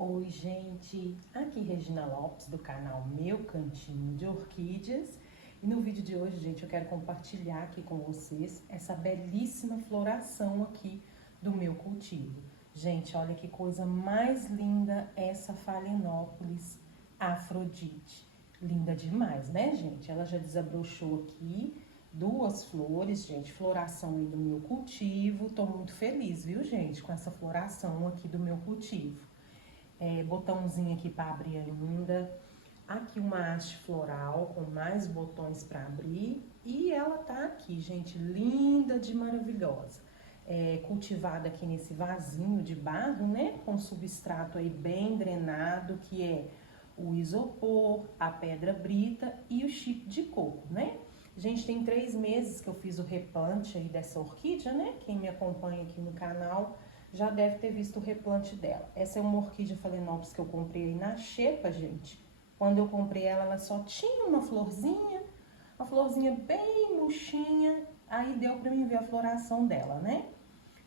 Oi, gente! Aqui Regina Lopes do canal Meu Cantinho de Orquídeas. E no vídeo de hoje, gente, eu quero compartilhar aqui com vocês essa belíssima floração aqui do meu cultivo. Gente, olha que coisa mais linda essa Phalaenopsis Afrodite. Linda demais, né, gente? Ela já desabrochou aqui, duas flores, gente, floração aí do meu cultivo. Tô muito feliz, viu, gente, com essa floração aqui do meu cultivo. Botãozinho aqui para abrir ainda. Aqui uma haste floral com mais botões para abrir. E ela tá aqui, gente, linda de maravilhosa. Cultivada aqui nesse vasinho de barro, né? Com substrato aí bem drenado, que é o isopor, a pedra brita e o chip de coco, né? Gente, tem 3 meses que eu fiz o replante aí dessa orquídea, né? Quem me acompanha aqui no canal já deve ter visto o replante dela. Essa é uma orquídea Phalaenopsis que eu comprei aí na xepa, gente. Quando eu comprei ela, ela só tinha uma florzinha bem murchinha. Aí deu pra mim ver a floração dela, né?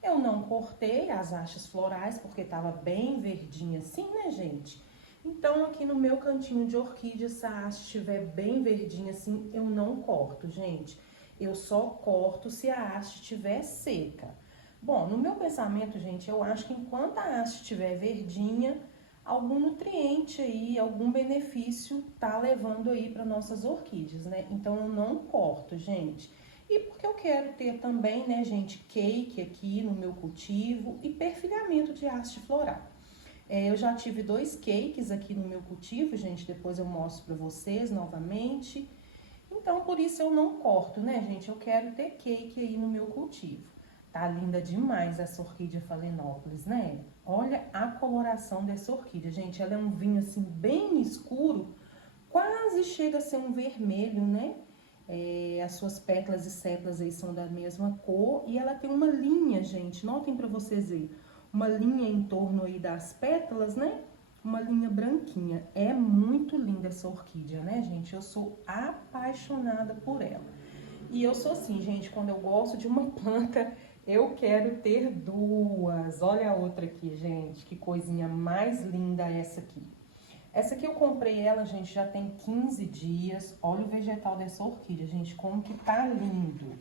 Eu não cortei as hastes florais, porque tava bem verdinha assim, né, gente? Então, aqui no meu cantinho de orquídea, se a haste estiver bem verdinha assim, eu não corto, gente. Eu só corto se a haste estiver seca. Bom, no meu pensamento, gente, eu acho que enquanto a haste estiver verdinha, algum nutriente aí, algum benefício tá levando aí para nossas orquídeas, né? Então, eu não corto, gente. E porque eu quero ter também, né, gente, cake aqui no meu cultivo e perfilhamento de haste floral. Eu já tive 2 cakes aqui no meu cultivo, gente, depois eu mostro para vocês novamente. Então, por isso eu não corto, né, gente? Eu quero ter cake aí no meu cultivo. Tá linda demais essa orquídea Phalaenopsis, né? Olha a coloração dessa orquídea, gente. Ela é um vinho, assim, bem escuro, quase chega a ser um vermelho, né? As suas pétalas e sépalas aí são da mesma cor. E ela tem uma linha, gente, notem pra vocês verem. Uma linha em torno aí das pétalas, né? Uma linha branquinha. É muito linda essa orquídea, né, gente? Eu sou apaixonada por ela. E eu sou assim, gente, quando eu gosto de uma planta, eu quero ter 2. Olha a outra aqui, gente, que coisinha mais linda essa aqui. Essa aqui eu comprei ela, gente, já tem 15 dias. Olha o vegetal dessa orquídea, gente, como que tá lindo.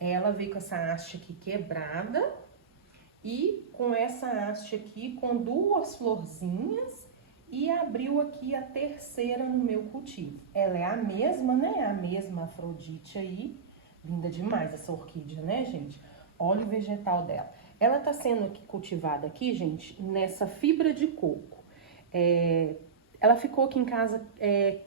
Ela veio com essa haste aqui quebrada e com essa haste aqui com 2 florzinhas e abriu aqui a 3ª no meu cultivo. Ela é a mesma, né? A mesma Afrodite aí. Linda demais essa orquídea, né, gente? Olha o vegetal dela. Ela tá sendo cultivada aqui, gente, nessa fibra de coco. Ela ficou aqui em casa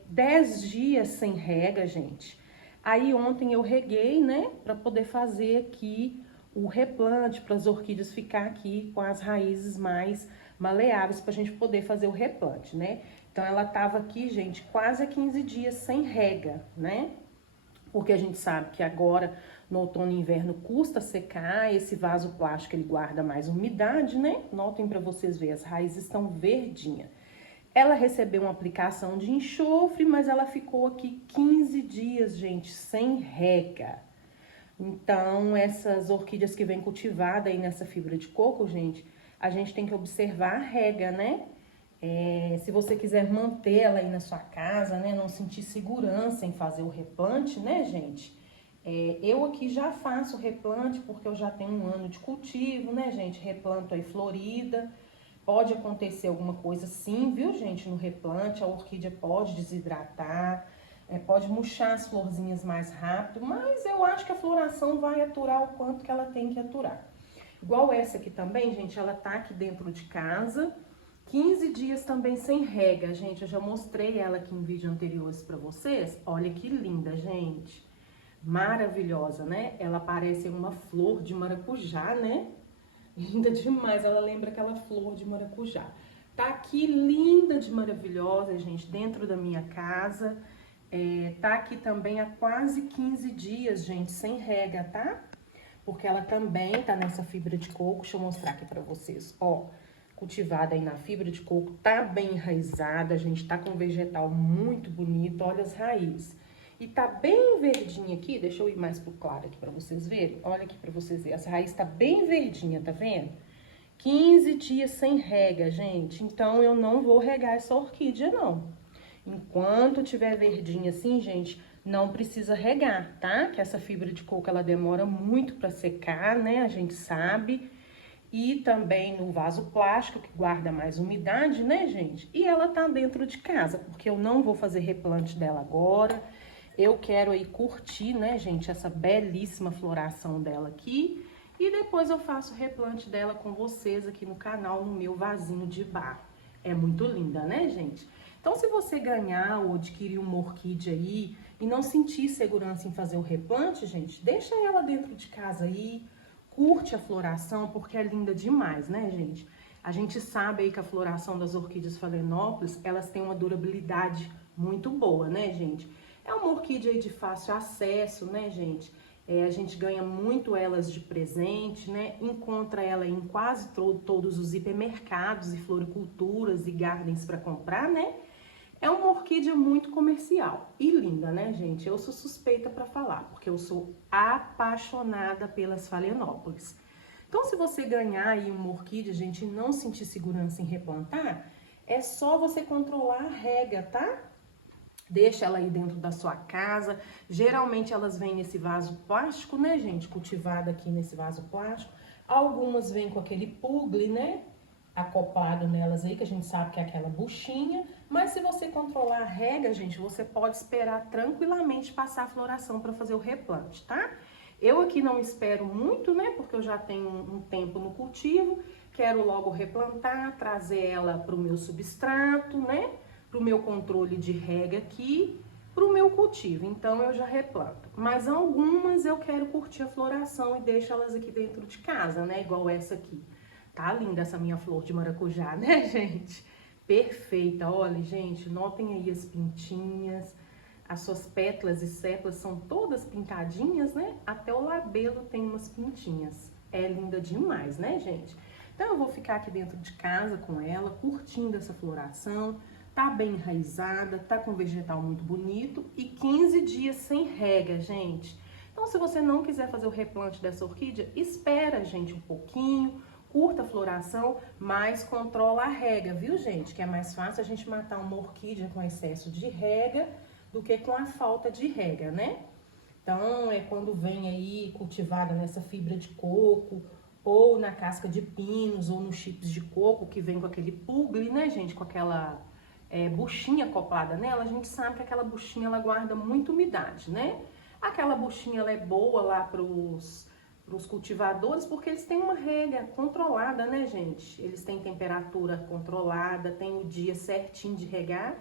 10 dias sem rega, gente. Aí ontem eu reguei, né, pra poder fazer aqui o replante, para as orquídeas ficar aqui com as raízes mais maleáveis, pra gente poder fazer o replante, né? Então ela tava aqui, gente, quase 15 dias sem rega, né? Porque a gente sabe que agora, no outono e inverno, custa secar, esse vaso plástico ele guarda mais umidade, né? Notem para vocês verem, as raízes estão verdinhas. Ela recebeu uma aplicação de enxofre, mas ela ficou aqui 15 dias, gente, sem rega. Então, essas orquídeas que vêm cultivadas aí nessa fibra de coco, gente, a gente tem que observar a rega, né? Se você quiser manter ela aí na sua casa, né, não sentir segurança em fazer o replante, né, gente? Eu aqui já faço replante porque eu já tenho 1 ano de cultivo, né, gente? Replanto aí florida. Pode acontecer alguma coisa sim, viu, gente, no replante. A orquídea pode desidratar, pode murchar as florzinhas mais rápido, mas eu acho que a floração vai aturar o quanto que ela tem que aturar. Igual essa aqui também, gente, ela tá aqui dentro de casa. 15 dias também sem rega, gente. Eu já mostrei ela aqui em vídeo anteriores pra vocês. Olha que linda, gente. Maravilhosa, né? Ela parece uma flor de maracujá, né? Linda demais. Ela lembra aquela flor de maracujá. Tá aqui linda de maravilhosa, gente, dentro da minha casa. Tá aqui também há quase 15 dias, gente, sem rega, tá? Porque ela também tá nessa fibra de coco. Deixa eu mostrar aqui pra vocês, ó. Cultivada aí na fibra de coco, tá bem enraizada, a gente tá com um vegetal muito bonito, olha as raízes. E tá bem verdinha aqui, deixa eu ir mais pro claro aqui pra vocês verem, olha aqui pra vocês verem, essa raiz tá bem verdinha, tá vendo? 15 dias sem rega, gente. Então, eu não vou regar essa orquídea, não. Enquanto tiver verdinha assim, gente, não precisa regar, tá? Que essa fibra de coco, ela demora muito pra secar, né? A gente sabe. E também no vaso plástico, que guarda mais umidade, né, gente? E ela tá dentro de casa, porque eu não vou fazer replante dela agora. Eu quero aí curtir, né, gente, essa belíssima floração dela aqui. E depois eu faço o replante dela com vocês aqui no canal, no meu vasinho de barro. É muito linda, né, gente? Então, se você ganhar ou adquirir uma orquídea aí e não sentir segurança em fazer o replante, gente, deixa ela dentro de casa aí. Curte a floração, porque é linda demais, né, gente? A gente sabe aí que a floração das orquídeas Phalaenopsis, elas têm uma durabilidade muito boa, né, gente? É uma orquídea aí de fácil acesso, né, gente? A gente ganha muito elas de presente, né? Encontra ela em quase todos os hipermercados e floriculturas e gardens para comprar, né? É uma orquídea muito comercial e linda, né, gente? Eu sou suspeita para falar, porque eu sou apaixonada pelas Phalaenopsis. Então, se você ganhar aí uma orquídea, gente, e não sentir segurança em replantar, é só você controlar a rega, tá? Deixa ela aí dentro da sua casa. Geralmente elas vêm nesse vaso plástico, né, gente? Cultivada aqui nesse vaso plástico. Algumas vêm com aquele pugle, né? Acoplado nelas aí, que a gente sabe que é aquela buchinha. Mas se você controlar a rega, gente, você pode esperar tranquilamente passar a floração para fazer o replante, tá? Eu aqui não espero muito, né? Porque eu já tenho um tempo no cultivo. Quero logo replantar, trazer ela para o meu substrato, né? Para o meu controle de rega aqui, para o meu cultivo. Então, eu já replanto. Mas algumas eu quero curtir a floração e deixo elas aqui dentro de casa, né? Igual essa aqui. Tá linda essa minha flor de maracujá, né, gente? Perfeita. Olha, gente, notem aí as pintinhas. As suas pétalas e sépalas são todas pintadinhas, né? Até o labelo tem umas pintinhas. É linda demais, né, gente? Então, eu vou ficar aqui dentro de casa com ela, curtindo essa floração. Tá bem enraizada, tá com vegetal muito bonito e 15 dias sem rega, gente. Então, se você não quiser fazer o replante dessa orquídea, espera, gente, um pouquinho, curta a floração, mas controla a rega, viu, gente? Que é mais fácil a gente matar uma orquídea com excesso de rega do que com a falta de rega, né? Então, é quando vem aí cultivada nessa fibra de coco, ou na casca de pinos, ou nos chips de coco, que vem com aquele pugle, né, gente? Com aquela buchinha acoplada nela, a gente sabe que aquela buchinha, ela guarda muita umidade, né? Aquela buchinha, ela é boa lá pros cultivadores, porque eles têm uma rega controlada, né, gente? Eles têm temperatura controlada, tem o dia certinho de regar,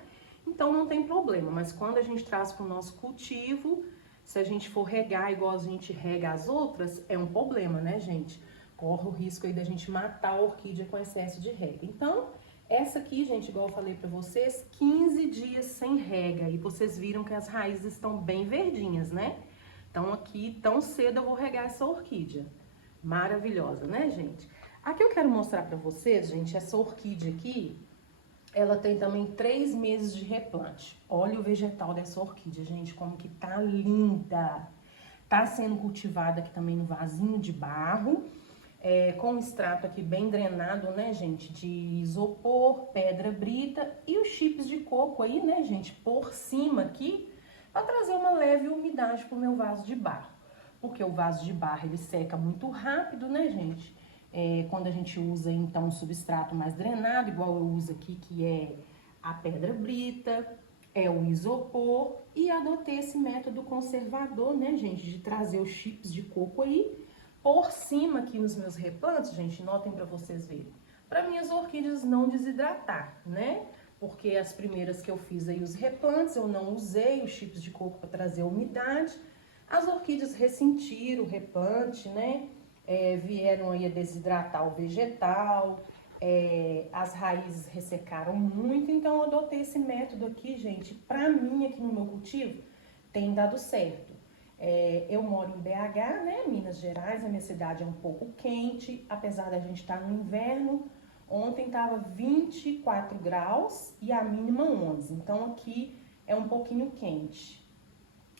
então não tem problema. Mas quando a gente traz para o nosso cultivo, se a gente for regar igual a gente rega as outras, é um problema, né, gente? Corre o risco aí da gente matar a orquídea com excesso de rega. Então, essa aqui, gente, igual eu falei pra vocês, 15 dias sem rega. E vocês viram que as raízes estão bem verdinhas, né? Então, aqui, tão cedo eu vou regar essa orquídea. Maravilhosa, né, gente? Aqui eu quero mostrar pra vocês, gente, essa orquídea aqui, ela tem também 3 meses de replante. Olha o vegetal dessa orquídea, gente, como que tá linda. Tá sendo cultivada aqui também no vasinho de barro. Com o extrato aqui bem drenado, né, gente, de isopor, pedra brita e os chips de coco aí, né, gente, por cima aqui, para trazer uma leve umidade pro meu vaso de barro. Porque o vaso de barro, ele seca muito rápido, né, gente? Quando a gente usa, então, um substrato mais drenado, igual eu uso aqui, que é a pedra brita, é o isopor, e adotei esse método conservador, né, gente, de trazer os chips de coco aí, por cima aqui nos meus replantes, gente, notem para vocês verem. Para minhas orquídeas não desidratar, né? Porque as primeiras que eu fiz aí, os replantes, eu não usei os chips de coco para trazer a umidade. As orquídeas ressentiram o replante, né? Vieram aí a desidratar o vegetal, as raízes ressecaram muito. Então, eu adotei esse método aqui, gente. Para mim, aqui no meu cultivo, tem dado certo. Eu moro em BH, né, Minas Gerais, a minha cidade é um pouco quente, apesar da gente estar no inverno. Ontem estava 24 graus e a mínima 11, então aqui é um pouquinho quente.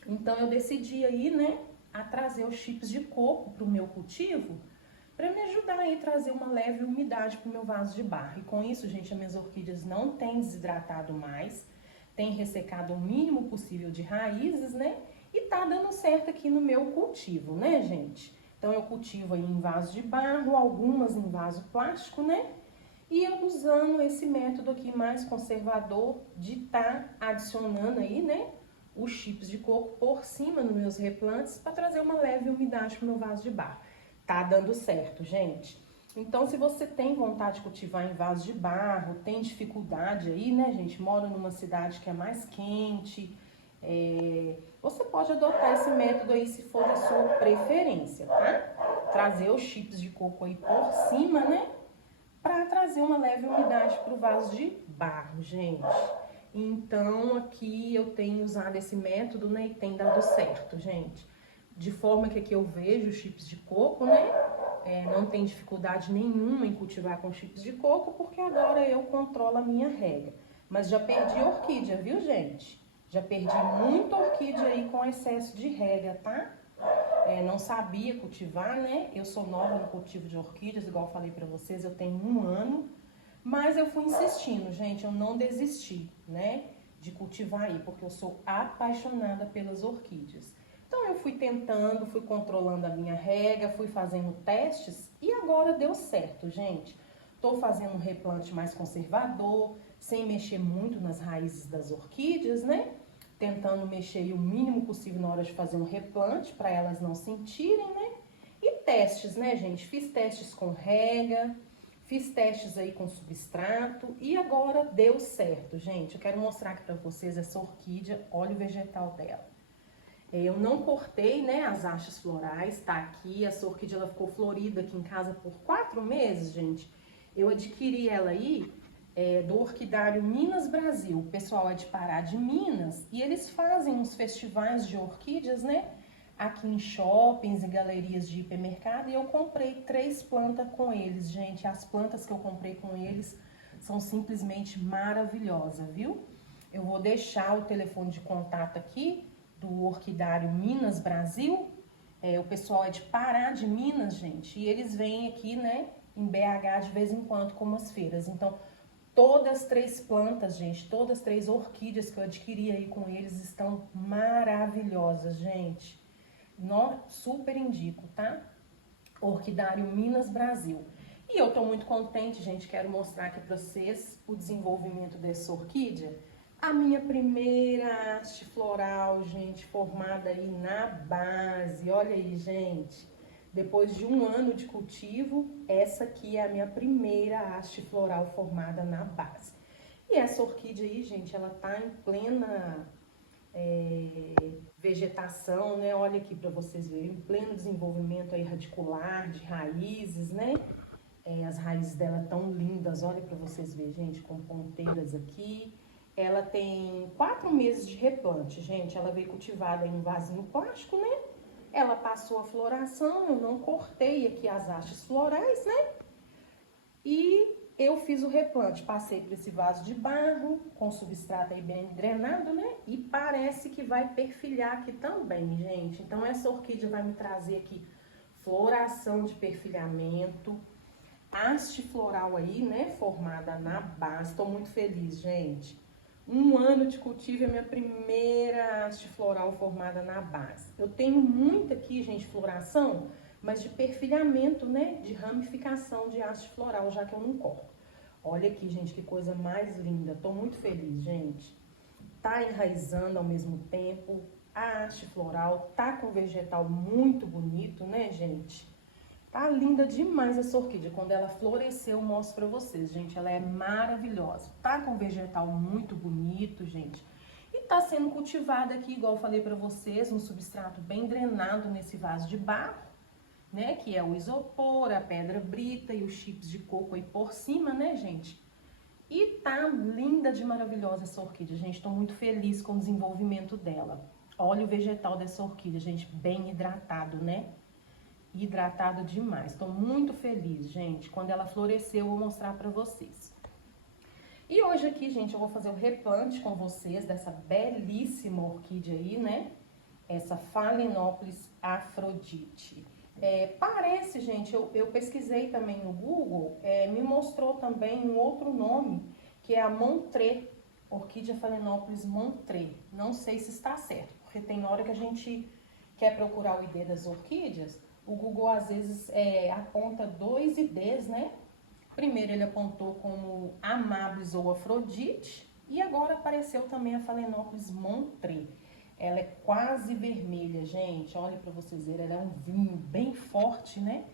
Então eu decidi aí, né, a trazer os chips de coco para o meu cultivo, para me ajudar aí a trazer uma leve umidade para o meu vaso de barro. E com isso, gente, as minhas orquídeas não têm desidratado mais, tem ressecado o mínimo possível de raízes, né? E tá dando certo aqui no meu cultivo, né, gente? Então eu cultivo aí em vaso de barro, algumas em vaso plástico, né? E eu usando esse método aqui mais conservador de estar adicionando aí, né, os chips de coco por cima nos meus replantes para trazer uma leve umidade pro meu vaso de barro. Tá dando certo, gente. Então, se você tem vontade de cultivar em vaso de barro, tem dificuldade aí, né, gente, mora numa cidade que é mais quente, você pode adotar esse método aí se for da sua preferência, tá? Trazer os chips de coco aí por cima, né? Para trazer uma leve umidade para o vaso de barro, gente. Então, aqui eu tenho usado esse método, né, e tem dado certo, gente. De forma que aqui eu vejo chips de coco, né, não tem dificuldade nenhuma em cultivar com chips de coco, porque agora eu controlo a minha rega. Mas já perdi orquídea, viu, gente? Já perdi muita orquídea aí com excesso de rega, tá? Não sabia cultivar, né? Eu sou nova no cultivo de orquídeas, igual eu falei pra vocês, eu tenho 1 ano. Mas eu fui insistindo, gente, eu não desisti, né? De cultivar aí, porque eu sou apaixonada pelas orquídeas. Então eu fui tentando, fui controlando a minha rega, fui fazendo testes e agora deu certo, gente. Tô fazendo um replante mais conservador, sem mexer muito nas raízes das orquídeas, né? Tentando mexer o mínimo possível na hora de fazer um replante, para elas não sentirem, né? E testes, né, gente? Fiz testes com rega, fiz testes aí com substrato e agora deu certo, gente. Eu quero mostrar aqui para vocês essa orquídea, olha o vegetal dela. Eu não cortei, né, as hastes florais, tá aqui. Essa orquídea, ela ficou florida aqui em casa por 4 meses, gente. Eu adquiri ela aí do Orquidário Minas Brasil. O pessoal é de Pará de Minas e eles fazem uns festivais de orquídeas, né? Aqui em shoppings e galerias de hipermercado. E eu comprei 3 plantas com eles, gente. As plantas que eu comprei com eles são simplesmente maravilhosas, viu? Eu vou deixar o telefone de contato aqui do Orquidário Minas Brasil. O pessoal é de Pará de Minas, gente. E eles vêm aqui, né, em BH de vez em quando com umas feiras. Então, todas as 3 plantas, gente, todas as 3 orquídeas que eu adquiri aí com eles estão maravilhosas, gente. Super indico, tá? Orquidário Minas Brasil. E eu tô muito contente, gente, quero mostrar aqui pra vocês o desenvolvimento dessa orquídea. A minha primeira haste floral, gente, formada aí na base. Olha aí, gente. Depois de 1 ano de cultivo, essa aqui é a minha primeira haste floral formada na base. E essa orquídea aí, gente, ela tá em plena vegetação, né? Olha aqui para vocês verem, em pleno desenvolvimento aí radicular, de raízes, né? As raízes dela tão lindas, olha para vocês verem, gente, com ponteiras aqui. Ela tem 4 meses de replante, gente. Ela veio cultivada em um vasinho plástico, né? Ela passou a floração, eu não cortei aqui as hastes florais, né? E eu fiz o replante, passei por esse vaso de barro, com substrato aí bem drenado, né? E parece que vai perfilhar aqui também, gente. Então, essa orquídea vai me trazer aqui floração de perfilhamento, haste floral aí, né? Formada na base. Tô muito feliz, gente. 1 ano de cultivo é a minha primeira haste floral formada na base. Eu tenho muito aqui, gente, floração, mas de perfilhamento, né? De ramificação de haste floral, já que eu não corto. Olha aqui, gente, que coisa mais linda. Tô muito feliz, gente. Tá enraizando ao mesmo tempo. A haste floral tá com vegetal muito bonito, né, gente? Tá linda demais essa orquídea. Quando ela florescer, eu mostro pra vocês, gente. Ela é maravilhosa. Tá com vegetal muito bonito, gente. E tá sendo cultivada aqui, igual eu falei pra vocês, um substrato bem drenado nesse vaso de barro, né? Que é o isopor, a pedra brita e os chips de coco aí por cima, né, gente? E tá linda de maravilhosa essa orquídea, gente. Tô muito feliz com o desenvolvimento dela. Olha o vegetal dessa orquídea, gente. Bem hidratado, né? Hidratado demais. Tô muito feliz, gente. Quando ela florescer, eu vou mostrar pra vocês. E hoje aqui, gente, eu vou fazer o replante com vocês dessa belíssima orquídea aí, né? Essa Phalaenopsis Aphrodite. Parece, gente, eu pesquisei também no Google, me mostrou também um outro nome, que é a Montré, Orquídea Phalaenopsis Montré. Não sei se está certo, porque tem hora que a gente quer procurar o ID das orquídeas, o Google às vezes aponta 2 IDs, né? Primeiro ele apontou como Amabilis ou Afrodite, e agora apareceu também a Phalaenopsis Montré. Ela é quase vermelha, gente. Olha para vocês verem, ela é um vinho bem forte, né?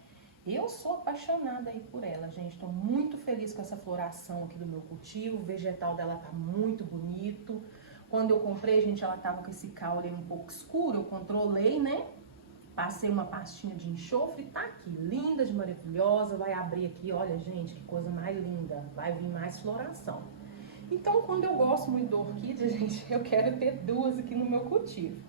Eu sou apaixonada aí por ela, gente. Estou muito feliz com essa floração aqui do meu cultivo. O vegetal dela tá muito bonito. Quando eu comprei, gente, ela tava com esse caule um pouco escuro. Eu controlei, né? Passei uma pastinha de enxofre e tá aqui, linda de maravilhosa. Vai abrir aqui, olha, gente, que coisa mais linda. Vai vir mais floração. Então, quando eu gosto muito da orquídea, gente, eu quero ter 2 aqui no meu cultivo.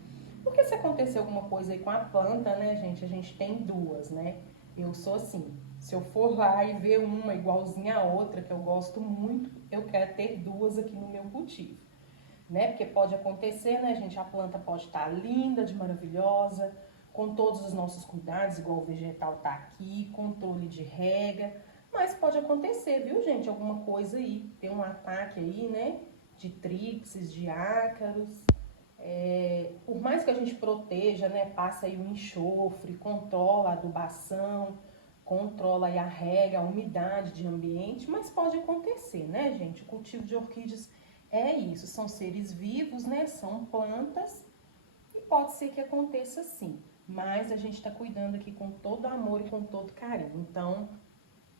Porque se acontecer alguma coisa aí com a planta, né, gente, a gente tem 2, né? Eu sou assim, se eu for lá e ver uma igualzinha a outra, que eu gosto muito, eu quero ter 2 aqui no meu cultivo, né? Porque pode acontecer, né, gente, a planta pode estar linda, de maravilhosa, com todos os nossos cuidados, igual o vegetal tá aqui, controle de rega, mas pode acontecer, viu, gente? Alguma coisa aí, tem um ataque aí, né? De trixes, de ácaros. Por mais que a gente proteja, né? Passa aí o enxofre, controla a adubação, controla aí a rega, a umidade de ambiente, mas pode acontecer, né, gente? O cultivo de orquídeas é isso, são seres vivos, né? São plantas e pode ser que aconteça sim. Mas a gente tá cuidando aqui com todo amor e com todo carinho. Então,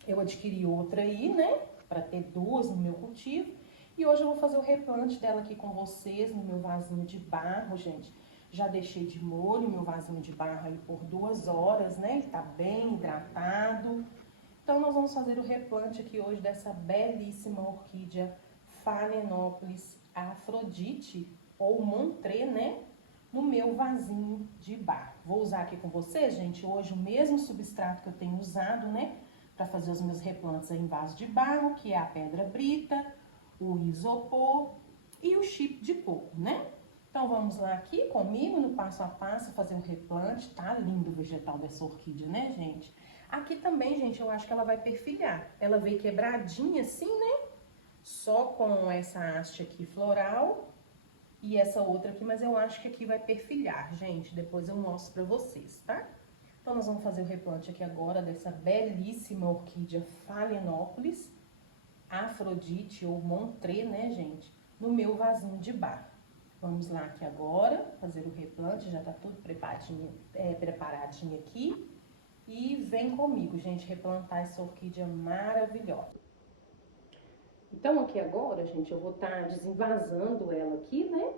eu adquiri outra aí, né, para ter 2 no meu cultivo. E hoje eu vou fazer o replante dela aqui com vocês no meu vasinho de barro, gente. Já deixei de molho meu vasinho de barro aí por 2 horas, né, ele tá bem hidratado. Então, nós vamos fazer o replante aqui hoje dessa belíssima orquídea Phalaenopsis Afrodite, ou Montré, né, no meu vasinho de barro. Vou usar aqui com vocês, gente, hoje o mesmo substrato que eu tenho usado, né, para fazer os meus replantes em vaso de barro, que é a pedra brita, o isopor e o chip de coco, né? Então, vamos lá aqui comigo no passo a passo fazer o replante. Tá lindo o vegetal dessa orquídea, né, gente? Aqui também, gente, eu acho que ela vai perfilhar. Ela veio quebradinha assim, né? Só com essa haste aqui floral e essa outra aqui, mas eu acho que aqui vai perfilhar, gente. Depois eu mostro pra vocês, tá? Então, nós vamos fazer o replante aqui agora dessa belíssima orquídea Phalaenopsis Afrodite ou Montré, né, gente? No meu vasinho de barro. Vamos lá aqui agora, fazer o replante, já tá tudo preparadinho aqui. E vem comigo, gente, replantar essa orquídea maravilhosa. Então, aqui agora, gente, eu vou estar desenvasando ela aqui, né?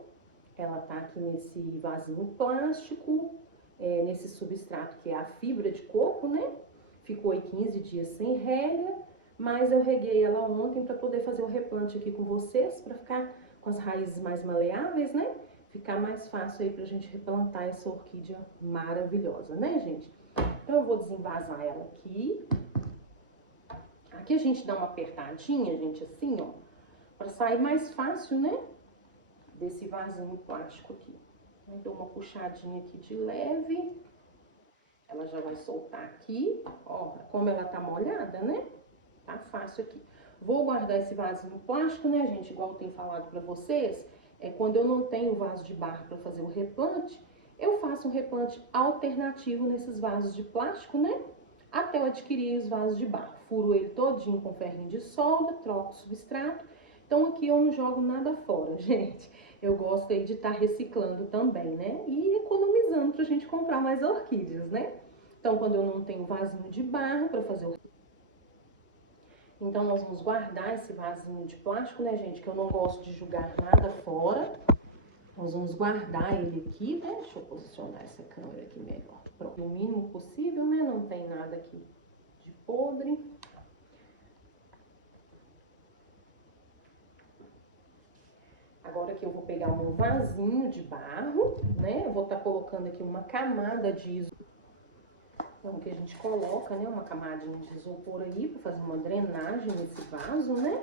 Ela tá aqui nesse vasinho plástico, nesse substrato que é a fibra de coco, né? Ficou aí 15 dias sem rega, mas eu reguei ela ontem para poder fazer o replante aqui com vocês, para ficar com as raízes mais maleáveis, né? Ficar mais fácil aí pra gente replantar essa orquídea maravilhosa, né, gente? Então, eu vou desenvasar ela aqui. Aqui a gente dá uma apertadinha, gente, assim, ó, para sair mais fácil, né? Desse vasinho plástico aqui. Dou uma puxadinha aqui de leve. Ela já vai soltar aqui, ó, como ela tá molhada, né? Tá fácil aqui. Vou guardar esse vasinho plástico, né, gente? Igual eu tenho falado pra vocês, quando eu não tenho vaso de barro pra fazer o replante, eu faço um replante alternativo nesses vasos de plástico, né? Até eu adquirir os vasos de barro. Furo ele todinho com ferrinho de solda, troco o substrato. Então, aqui eu não jogo nada fora, gente. Eu gosto aí de estar reciclando também, né? E economizando pra gente comprar mais orquídeas, né? Então, quando eu não tenho vasinho de barro pra fazer o... Então, nós vamos guardar esse vasinho de plástico, né, gente? Que eu não gosto de jogar nada fora. Nós vamos guardar ele aqui, né? Deixa eu posicionar essa câmera aqui melhor. Pronto, o mínimo possível, né? Não tem nada aqui de podre. Agora que eu vou pegar o meu vasinho de barro, né? Eu vou estar colocando aqui uma camada de isopor. Então, que a gente coloca, né? Uma camadinha de isopor aí para fazer uma drenagem nesse vaso, né?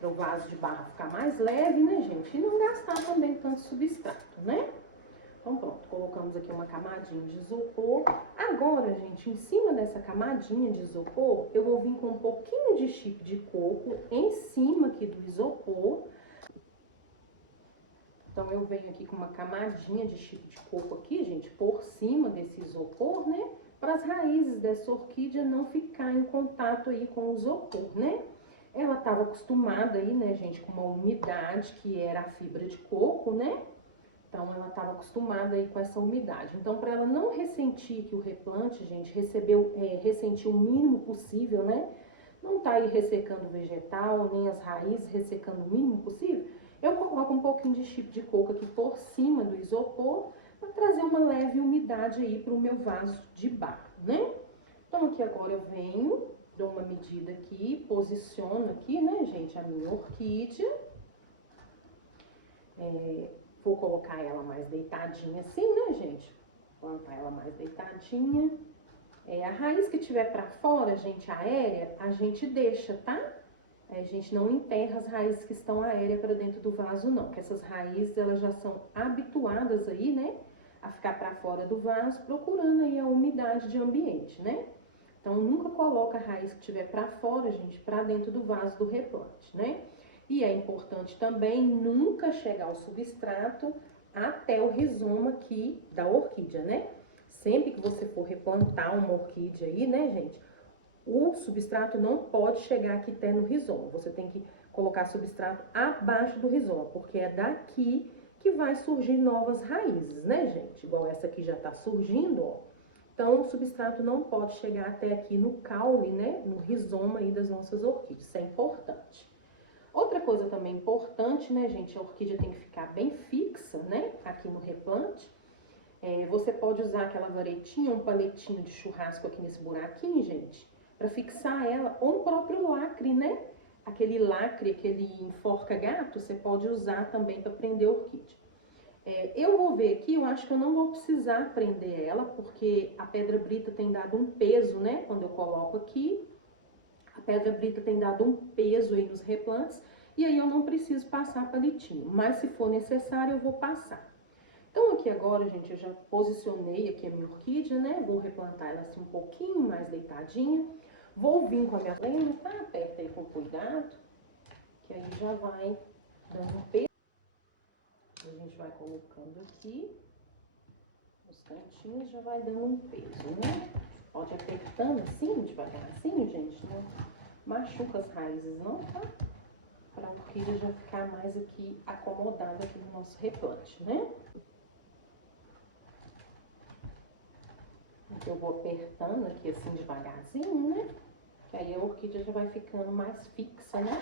Para o vaso de barro ficar mais leve, né, gente? E não gastar também tanto substrato, né? Então pronto, colocamos aqui uma camadinha de isopor. Agora, gente, em cima dessa camadinha de isopor, eu vou vir com um pouquinho de chip de coco em cima aqui do isopor. Então eu venho aqui com uma camadinha de chip de coco aqui, gente, por cima desse isopor, né? Para as raízes dessa orquídea não ficar em contato aí com o isopor, né? Ela estava acostumada aí, né, gente, com uma umidade que era a fibra de coco, né? Então, ela estava acostumada aí com essa umidade. Então, para ela não ressentir que o replante, gente, ressentir o mínimo possível, né? Não tá aí ressecando o vegetal, nem as raízes ressecando o mínimo possível, eu coloco um pouquinho de chip de coco aqui por cima do isopor para trazer uma leve umidade aí para o meu vaso de barro, né? Então, aqui agora eu venho, dou uma medida aqui, posiciono aqui, né, gente, a minha orquídea. Vou colocar ela mais deitadinha assim, né, gente? Plantar ela mais deitadinha. A raiz que tiver pra fora, gente, aérea, a gente deixa, tá? A gente não enterra as raízes que estão aéreas para dentro do vaso, não. Porque essas raízes, elas já são habituadas aí, né? A ficar pra fora do vaso, procurando aí a umidade de ambiente, né? Então, nunca coloca a raiz que tiver pra fora, gente, pra dentro do vaso do replante, né? E é importante também nunca chegar ao substrato até o rizoma aqui da orquídea, né? Sempre que você for replantar uma orquídea aí, né, gente? O substrato não pode chegar aqui até no rizoma. Você tem que colocar substrato abaixo do rizoma, porque é daqui que vai surgir novas raízes, né, gente? Igual essa aqui já tá surgindo, ó. Então, o substrato não pode chegar até aqui no caule, né? No rizoma aí das nossas orquídeas. Isso é importante. Outra coisa também importante, né, gente, a orquídea tem que ficar bem fixa, né, aqui no replante. Você pode usar aquela varetinha, um paletinho de churrasco aqui nesse buraquinho, gente, para fixar ela, ou um próprio lacre, né? Aquele lacre, aquele enforca-gato, você pode usar também para prender a orquídea. Eu vou ver aqui, eu acho que eu não vou precisar prender ela, porque a pedra brita tem dado um peso, né, quando eu coloco aqui. A pedra brita tem dado um peso aí nos replantes e aí eu não preciso passar palitinho, mas se for necessário eu vou passar. Então aqui agora, gente, eu já posicionei aqui a minha orquídea, né? Vou replantar ela assim um pouquinho mais deitadinha. Vou vir com a minha lema, tá? Aperta aí com cuidado, que aí já vai dando um peso. A gente vai colocando aqui, os cantinhos já vai dando um peso, né? Pode ir apertando assim, devagarzinho, gente, não machuca as raízes não, tá? Para a orquídea já ficar mais aqui acomodada aqui no nosso replante, né? Aqui eu vou apertando aqui assim devagarzinho, né? Que aí a orquídea já vai ficando mais fixa, né?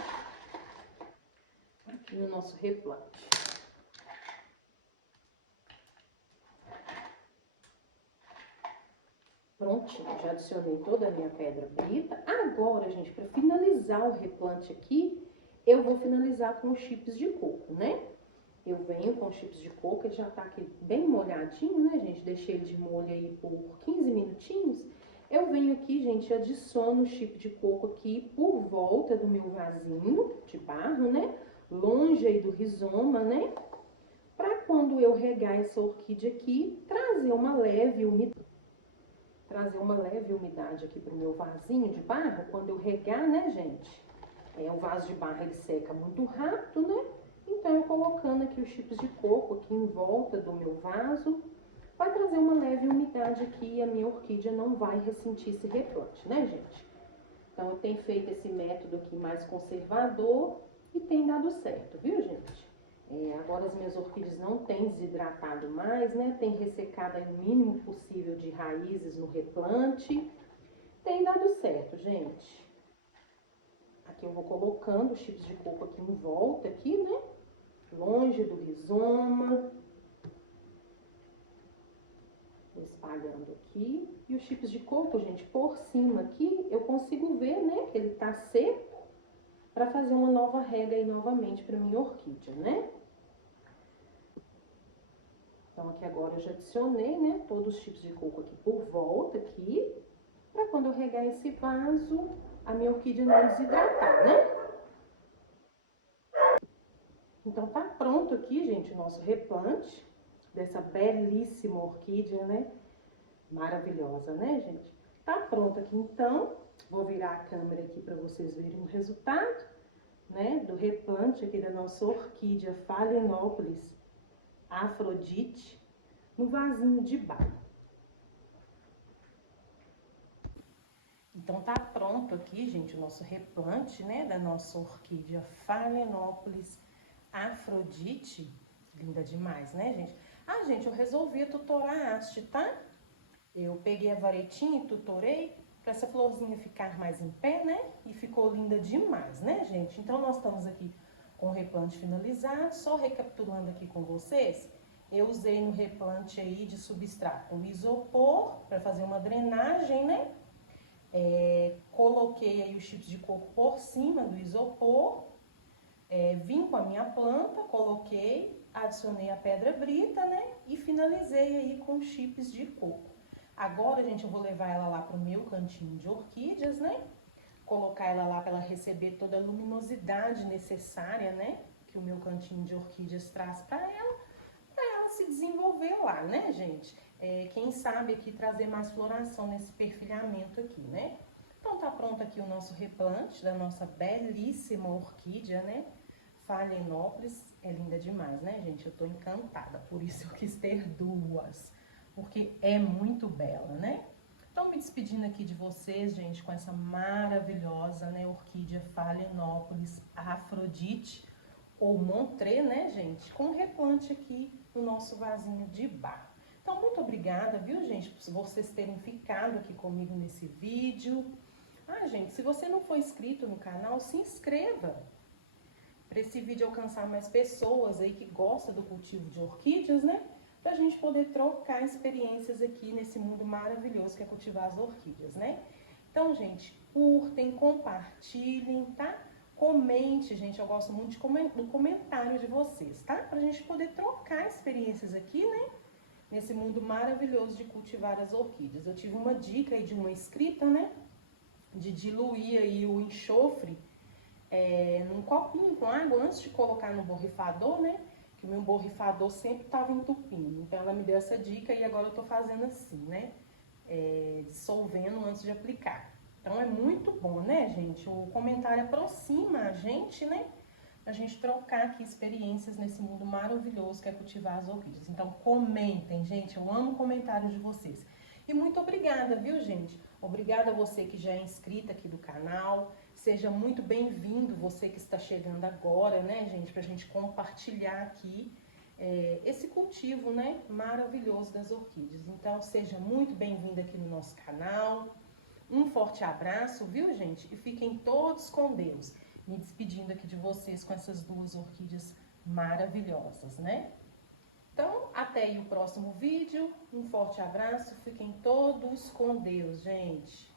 Aqui no nosso replante. Prontinho, já adicionei toda a minha pedra brita. Agora, gente, para finalizar o replante aqui, eu vou finalizar com os chips de coco, né? Eu venho com os chips de coco, ele já tá aqui bem molhadinho, né, gente? Deixei ele de molho aí por 15 minutinhos. Eu venho aqui, gente, adiciono o chip de coco aqui por volta do meu vasinho de barro, né? Longe aí do rizoma, né? Pra quando eu regar essa orquídea aqui, trazer uma leve umidade aqui pro meu vasinho de barro, quando eu regar, né, gente? O vaso de barro, ele seca muito rápido, né? Então, eu colocando aqui os chips de coco aqui em volta do meu vaso, vai trazer uma leve umidade aqui e a minha orquídea não vai ressentir esse replante, né, gente? Então, eu tenho feito esse método aqui mais conservador e tem dado certo, viu, gente? Agora as minhas orquídeas não têm desidratado mais, né? Tem ressecado aí o mínimo possível de raízes no replante. Tem dado certo, gente. Aqui eu vou colocando os chips de coco aqui em volta, aqui, né? Longe do rizoma. Vou espalhando aqui. E os chips de coco, gente, por cima aqui, eu consigo ver, né? Que ele tá seco para fazer uma nova rega aí novamente para minha orquídea, né? Então, aqui agora eu já adicionei, né, todos os chips de coco aqui por volta, aqui, para quando eu regar esse vaso, a minha orquídea não desidratar, né? Então, tá pronto aqui, gente, o nosso replante. dessa belíssima orquídea, né? Maravilhosa, né, gente? Tá pronto aqui, então. Vou virar a câmera aqui para vocês verem o resultado, né, do replante aqui da nossa orquídea Phalaenopsis Afrodite no vasinho de barro. Então tá pronto aqui, gente, o nosso replante, né, da nossa orquídea Phalaenopsis Afrodite. Linda demais, né, gente? Ah, gente, eu resolvi tutorar a haste, tá? Eu peguei a varetinha e tutorei para essa florzinha ficar mais em pé, né? E ficou linda demais, né, gente? Então, nós estamos aqui com o replante finalizado. Só recapitulando aqui com vocês, eu usei no replante aí de substrato o isopor para fazer uma drenagem, né? Coloquei aí os chips de coco por cima do isopor. Vim com a minha planta, coloquei, adicionei a pedra brita, né? E finalizei aí com chips de coco. Agora, gente, eu vou levar ela lá pro meu cantinho de orquídeas, né? Colocar ela lá para ela receber toda a luminosidade necessária, né? Que o meu cantinho de orquídeas traz para ela se desenvolver lá, né, gente? Quem sabe aqui trazer mais floração nesse perfilhamento aqui, né? Então tá pronto aqui o nosso replante da nossa belíssima orquídea, né? Phalaenopsis é linda demais, né, gente? Eu tô encantada, por isso eu quis ter duas, porque é muito bela, né? Então, me despedindo aqui de vocês, gente, com essa maravilhosa, né, orquídea Phalaenopsis Afrodite, ou Montré, né, gente? Com replante aqui no nosso vasinho de barro. Então, muito obrigada, viu, gente, por vocês terem ficado aqui comigo nesse vídeo. Ah, gente, se você não for inscrito no canal, se inscreva. Para esse vídeo alcançar mais pessoas aí que gostam do cultivo de orquídeas, né? Pra gente poder trocar experiências aqui nesse mundo maravilhoso que é cultivar as orquídeas, né? Então, gente, curtem, compartilhem, tá? Comente, gente, eu gosto muito do comentário de vocês, tá? Pra gente poder trocar experiências aqui, né? Nesse mundo maravilhoso de cultivar as orquídeas. Eu tive uma dica aí de uma inscrita, né? De diluir aí o enxofre num copinho com água antes de colocar no borrifador, né? Que o meu borrifador sempre estava entupindo. Então ela me deu essa dica e agora eu tô fazendo assim, né? Dissolvendo antes de aplicar. Então é muito bom, né, gente? O comentário aproxima a gente, né? A gente trocar aqui experiências nesse mundo maravilhoso que é cultivar as orquídeas. Então comentem, gente. Eu amo comentários de vocês. E muito obrigada, viu, gente? Obrigada a você que já é inscrita aqui do canal. Seja muito bem-vindo, você que está chegando agora, né, gente? Pra gente compartilhar aqui esse cultivo, né, maravilhoso das orquídeas. Então, seja muito bem-vindo aqui no nosso canal. Um forte abraço, viu, gente? E fiquem todos com Deus. Me despedindo aqui de vocês com essas duas orquídeas maravilhosas, né? Então, até aí o próximo vídeo. Um forte abraço. Fiquem todos com Deus, gente.